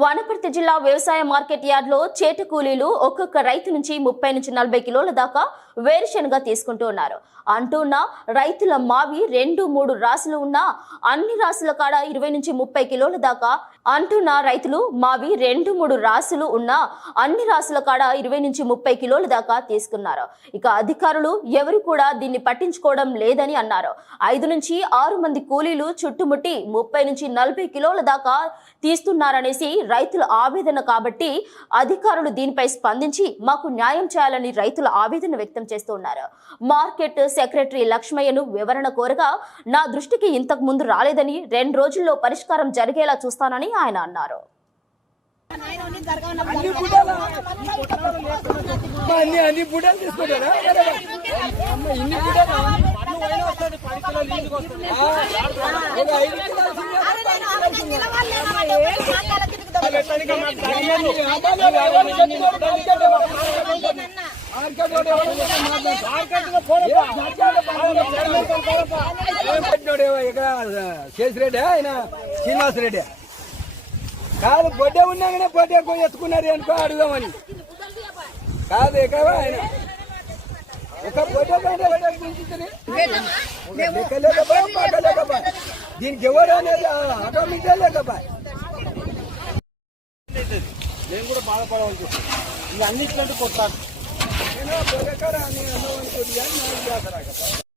వనపర్తి జిల్లా వ్యవసాయ మార్కెట్ యార్డ్లో చేట కూలీలు ఒక్కొక్క రైతు నుంచి ముప్పై నుంచి నలభై కిలోల దాకా వేరుశనగ తీసుకుంటూ ఉన్నారు. అంటున్న రైతుల మావి రెండు మూడు రాసులు ఉన్నా అన్ని రాసుల కాడ ఇరవై నుంచి ముప్పై కిలోల దాకా అంటున్న రైతులు మావి రెండు మూడు రాసులు ఉన్నా అన్ని రాసుల కాడ ఇరవై నుంచి ముప్పై కిలోల దాకా తీసుకున్నారు. ఇక అధికారులు ఎవరు కూడా దీన్ని పట్టించుకోవడం లేదని అన్నారు. ఐదు నుంచి ఆరు మంది కూలీలు చుట్టుముట్టి ముప్పై నుంచి నలభై కిలోల దాకా తీస్తున్నారనేసి రైతుల ఆవేదన కాబట్టి అధికారులు దీనిపై స్పందించి మాకు న్యాయం చేయాలని రైతుల ఆవేదన వ్యక్తం చేస్తున్నారు మార్కెట్ సెక్రటరీ లక్ష్మయ్యను వివరణ కోరగా నా దృష్టికి ఇంతకు ముందు రాలేదని రెండు రోజుల్లో పరిష్కారం జరిగేలా చూస్తానని ఆయన అన్నారు. ఇక్కడ శేషిరెడ్డి ఆయన శ్రీనివాస్ రెడ్డి కాదు బొడ్డే ఉన్నాగానే బొడ్డే పోయి ఎత్తుకున్నారు అనుకో అడుగుదామని. కాదు ఇక్కడ ఆయన? ఒక బొడ్డే. దీనికి ఎవరు అనేది ఆటోమేటిక్ లేకపా నేను కూడా బాధపడవలసి వస్తుంది. ఇది అన్నింటికంటే కొట్టాలి. నేను బొడ్డెక్కడ అని అన్నాం అనుకోండి కానీ నాకు చేస్తారా పండగ రైతులు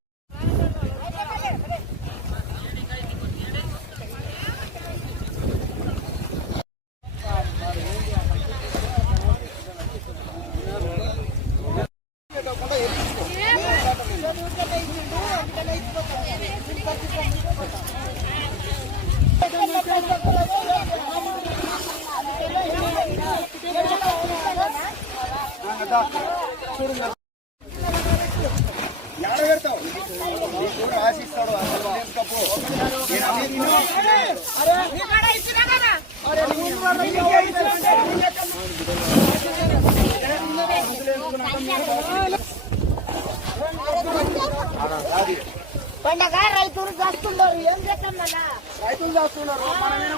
చేస్తున్నారు ఏం చేస్తాం నాన్న? రైతులు చేస్తున్నారు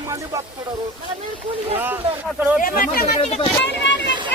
మంది మరి మీరు కూలి చేస్తున్నారు. వారు చేసుకోవాలి.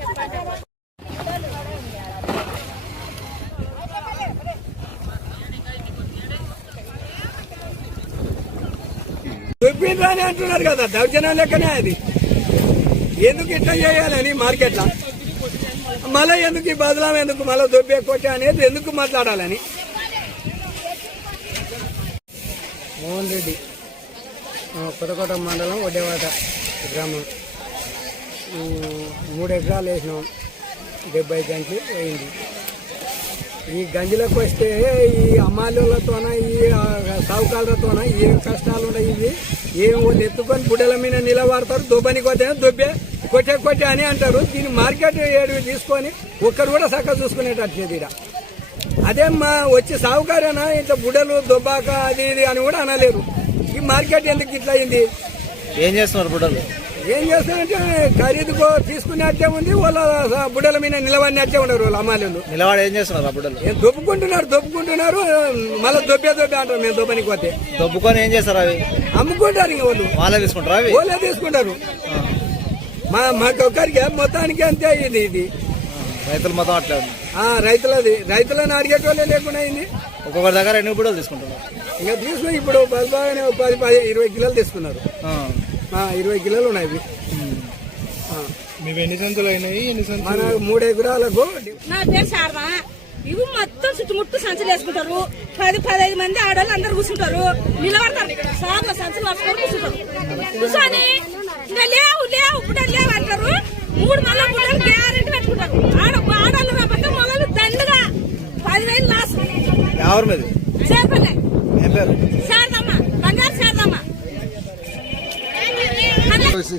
చెప్పిండ్రు అని అంటున్నారు కదా. దౌర్జన్యం లెక్కనే అది. ఎందుకు ఇట్లా చేయాలని మార్కెట్లో మళ్ళీ ఎందుకు ఈ బదలాం ఎందుకు? మళ్ళీ దొబ్బే కొట్టే అనేది ఎందుకు మాట్లాడాలని? మోహన్ రెడ్డి. కొత్తకోట మండలం ఒడ్డేవాట గ్రామం. మూడు ఎకరాలు వేసినాం. డెబ్బై గంటలు వేయింది ఈ గంజిలోకి వస్తే ఈ అమ్మాయిలతోన ఈ సావుకాళ్ళతోన ఏ ఏం కష్టాలు ఉన్నాయి ఇవి? ఏం వాళ్ళు ఎత్తుకొని మీద నిలబడతారు దుబ్బని కొట్టే దొబ్బే కొట్టే కొట్టే అని అంటారు. దీన్ని మార్కెట్ ఏడు తీసుకొని ఒక్కరు కూడా చక్కగా చూసుకునేటట్టు ఇక్కడ అదే మా వచ్చి సావుకారేనా ఇంత బుడలు దుబ్బాక అది ఇది అని కూడా అనలేరు. ఈ మార్కెట్ ఎందుకు ఇట్లా అయింది? ఏం చేస్తున్నారు బుడలు? ఏం చేస్తారంటే ఖరీదుకో తీసుకునేట్టే ఉంది వాళ్ళ బుడ్డల మీద నిలబడినట్టే ఉన్నారు వాళ్ళ అమ్మాయిలు. నిలబడి ఏం చేస్తున్నారు ఆ బుడ్డలు ఏం దొప్పుకుంటున్నారు దొప్పుకుంటున్నారు మళ్ళీ దొబ్బే దొబ్బే అంటారు మేము దొబ్బనికి పోతే. దొబ్బుకొని ఏం చేస్తారు అవి? అమ్ముకుంటారు ఇంక వాళ్ళు. వాళ్ళే తీసుకుంటారా అవి? వాళ్ళే తీసుకుంటారు. మా మాకు ఒక్కరికి మొత్తానికి అంతే అయ్యింది ఇది. రైతులు మొత్తం అట్లే రైతులది. రైతులను అడిగేటోళ్ళే లేకుండా అయింది. ఒక్కొక్కరి దగ్గర ఎన్ని బుడ్డలు తీసుకుంటున్నారు? ఇంకా తీసుకుని ఇప్పుడు బలబాగానే ఒక పది పది ఇరవై కిలోలు తీసుకున్నారు. ఇరవై కిలోలు ఉన్నాయి ఎన్ని సంచులు అయినాయి? ఎన్ని సంచులు? మన మూడు ఎకరాలకు నా పేరు శారదా. ఇవి మొత్తం చుట్టుముట్టు సంచులు వేసుకుంటారు. పది పదహైదు మంది ఆడవాళ్ళు అందరు కూర్చుంటారు. నిలబడతారు సార్లు సంచులు పట్టుకొని కూర్చుంటారు. కూర్చొని ఇంకా లేవు లేవు ఇప్పుడు లేవు అంటారు. మూడు మళ్ళీ బుడ్డలు గ్యారెంటీ పెట్టుకుంటారు. ఆడ ఆడవాళ్ళు రాకపోతే మొగలు దండుగా. పదివేలు లాస్ ఎవరి మీద? చేపలే ఏం పేరు శారదమ్మ బంగారు శారదమ్మ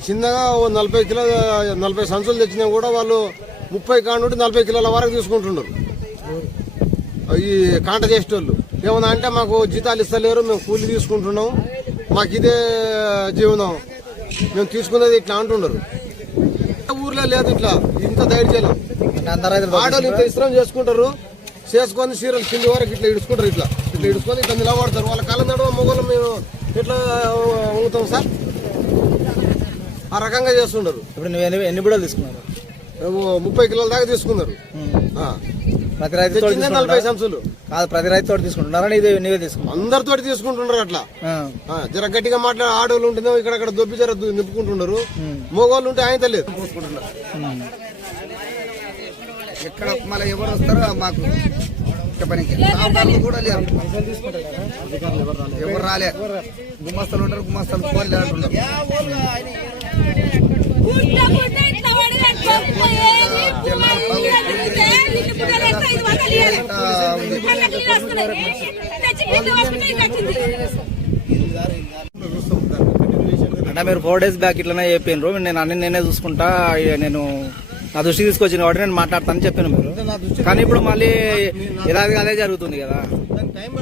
చిన్నగా ఓ నలభై కిలో నలభై సంచులు తెచ్చినా కూడా వాళ్ళు ముప్పై కానుండి నలభై కిలోల వరకు తీసుకుంటున్నారు ఈ కాంట చేసేటోళ్ళు. ఏమన్నా అంటే మాకు జీతాలు ఇస్తలేరు మేము కూలి తీసుకుంటున్నాం. మాకు ఇదే జీవనం. మేము తీసుకునేది ఇట్లా అంటున్నారు ఊర్లో లేదు ఇట్లా ఇంత ధైర్యం. ఆడోళ్ళు ఇంత ఇస్త్రం చేసుకుంటారు. చేసుకొని సీరియల్ కింది వరకు ఇట్లా ఇడుచుకుంటారు ఇట్లా. ఇట్లా ఇడుచుకొని ఇట్లా నిలబడతారు. వాళ్ళ కాలం నడువ మొగలు మేము ఇట్లా వంగుతాం సార్? ఆ రకంగా చేస్తుంటారు ఇప్పుడు నువ్వు ఎన్ని ఎన్ని బిడలు తీసుకున్నావు ఏమో ముప్పై కిలోల దాకా తీసుకున్నారు. ఆ. ప్రతి రైతు తోటి తెచ్చిందే నలభై సంచులు. కాదు ప్రతి రైతు తోటి తీసుకుంటున్నారా? నీదే నీవే తీసుకున్నావు? అందరితోటి తీసుకుంటున్నారు అట్లా. ఆ, జర గట్టిగా మాట్లాడే ఆడోళ్ళు ఉంటేనే ఇక్కడ అక్కడ దొబ్బి జర దు- నింపుకుంటున్నారు మగవాళ్ళు ఉంటే ఆయన తెలియదు. ఎక్కడ మళ్ళీ ఎవరు వస్తారో మాకు చెప్పడానికి సాగుకారులు కూడా లేరు. ఎవరు రాలే? గుమ్మస్తలు ఉంటారు గుమ్మస్తలు ఫోన్ అంటే మీరు ఫోర్ డేస్ బ్యాక్ ఇట్లనే చెప్పినారు నేను అన్ని నేనే చూసుకుంటా. నేను నా దృష్టి తీసుకొచ్చిన వాటి నేను మాట్లాడతాను చెప్పాను మీరు. కానీ ఇప్పుడు మళ్ళీ ఇలాగే అదే జరుగుతుంది కదా. టైం